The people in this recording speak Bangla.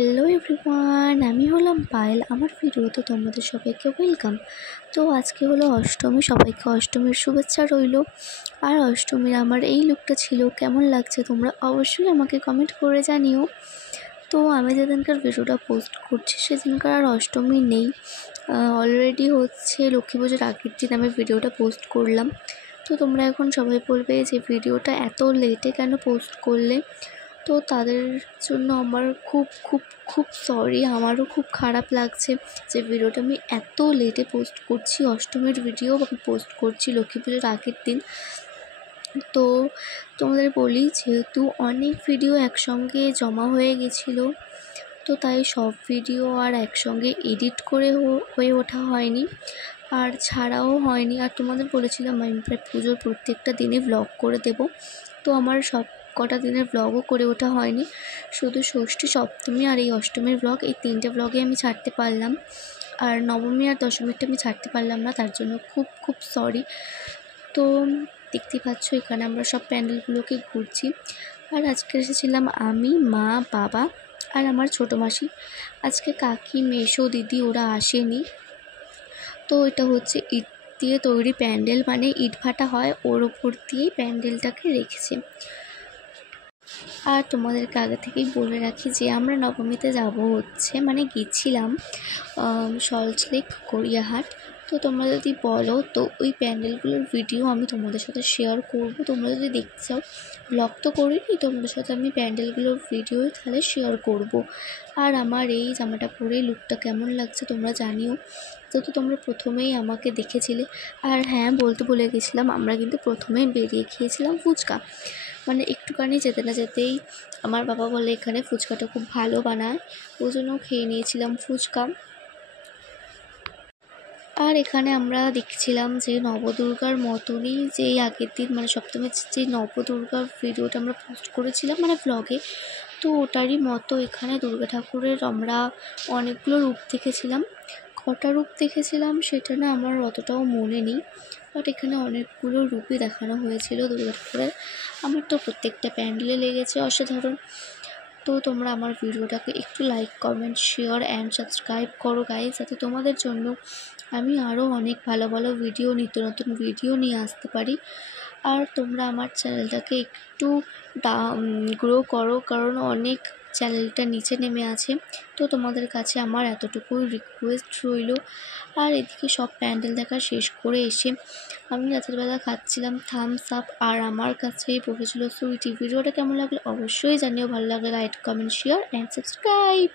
হ্যালো এভরিওয়ান, আমি হলাম পায়েল। আমার ভিডিওতে তোমাদের সবাইকে ওয়েলকাম। তো আজকে হলো অষ্টমী, সবাইকে অষ্টমীর শুভেচ্ছা রইল। আর অষ্টমীর আমার এই লুকটা ছিল, কেমন লাগছে তোমরা অবশ্যই আমাকে কমেন্ট করে জানিও। তো আমি যেদিনকার ভিডিওটা পোস্ট করছি সেদিনকার আর অষ্টমী নেই, অলরেডি হচ্ছে লক্ষ্মী পুজোর আগের দিন আমি ভিডিওটা পোস্ট করলাম। তো তোমরা এখন সবাই বলবে যে ভিডিওটা এত লেটে কেন পোস্ট করলে। তো তাদের জন্য আমার খুব খুব খুব সরি, আমারও খুব খারাপ লাগছে যে ভিডিওটা আমি এত লেটে পোস্ট করছি। অষ্টমীর ভিডিও আমি পোস্ট করছি লক্ষ্মী পুজোর আগের দিন। তো তোমাদের বলি, যেহেতু অনেক ভিডিও একসঙ্গে জমা হয়ে গেছিলো, তো তাই সব ভিডিও আর একসঙ্গে এডিট করে হয়ে ওঠা হয়নি, আর ছাড়াও হয়নি। আর তোমাদের বলেছিলাম আমি প্রায় পুজোর প্রত্যেকটা দিনে ব্লগ করে দেব, তো আমার সব কটা দিনের ব্লগও করে ওঠা হয়নি। শুধু ষষ্ঠী, সপ্তমী আর এই অষ্টমীর ব্লগ, এই তিনটে ব্লগে আমি ছাড়তে পারলাম। আর নবমী আর দশমীরটা আমি ছাড়তে পারলাম না, তার জন্য খুব খুব সরি। তো দেখতে পাচ্ছ এখানে আমরা সব প্যান্ডেলগুলোকে ঘুরছি। আর আজকে এসেছিলাম আমি, মা, বাবা আর আমার ছোটো মাসি। আজকে কাকি, মেসো, দিদি ওরা আসেনি। তো এটা হচ্ছে ইট দিয়ে তৈরি প্যান্ডেল, মানে ইট ভাটা হয়, ওর ওপর দিয়েই প্যান্ডেলটাকে রেখেছে। আর তোমাদেরকে আগে থেকেই বলে রাখি যে আমরা নবমীতে যাব হচ্ছে, মানে গেছিলাম সল্ট লেক, গড়িয়াহাট। তো তোমরা যদি বলো তো ওই প্যান্ডেলগুলোর ভিডিও আমি তোমাদের সাথে শেয়ার করব। তোমরা যদি দেখতে চাও, ব্লগ তো করিনি, তোমাদের সাথে আমি প্যান্ডেলগুলোর ভিডিও তাহলে শেয়ার করব। আর আমার এই জামাটা পরে লুকটা কেমন লাগছে তোমরা জানিও, যেহেতু তোমরা প্রথমেই আমাকে দেখেছিলে। আর হ্যাঁ, বলতে ভুলে গেছিলাম, আমরা কিন্তু প্রথমেই বেরিয়ে খেয়েছিলাম ফুচকা। মানে একটুখানি যেতে না যেতেই আমার বাবা বলে এখানে ফুচকাটা খুব ভালো বানায়, ওই জন্য খেয়ে নিয়েছিলাম ফুচকা। আর এখানে আমরা দেখছিলাম যে নবদুর্গার মতনই, যে আগের দিন মানে সপ্তমীর যে নবদুর্গার ভিডিওটা আমরা পোস্ট করেছিলাম মানে ব্লগে, তো ওটারই মতো এখানে দুর্গা ঠাকুরের আমরা অনেকগুলো রূপ দেখেছিলাম। কটা রূপ দেখেছিলাম সেটা না আমার অতটাও মনে নেই, বাট এখানে অনেকগুলো রূপই দেখানো হয়েছিল দুর্গা ঠাকুরের। আমার তো প্রত্যেকটা প্যান্ডেলে লেগেছে অসাধারণ। তো তোমরা আমার ভিডিওটাকে একটু like, comment, share and subscribe করো গাইজ, যাতে তোমাদের জন্য আমি আরও অনেক ভালো ভালো ভিডিও, নিত্য নতুন ভিডিও নিয়ে আসতে পারি। আর তোমরা আমার চ্যানেলটাকে একটু গ্রো করো, কারণ অনেক চ্যানেলটা নিচে নেমে আছে। তো তোমাদের কাছে আমার এতটুকুই রিকোয়েস্ট রইল। আর এদিকে সব প্যান্ডেল দেখা শেষ করে এসে আমি রাতের বেলা খাচ্ছিলাম থামস আপ, আর আমার কাছেই বসেছিল সুইটি। ভিডিওটা কেমন লাগলো অবশ্যই জানিও, ভালো লাগলে like, comment, share and subscribe.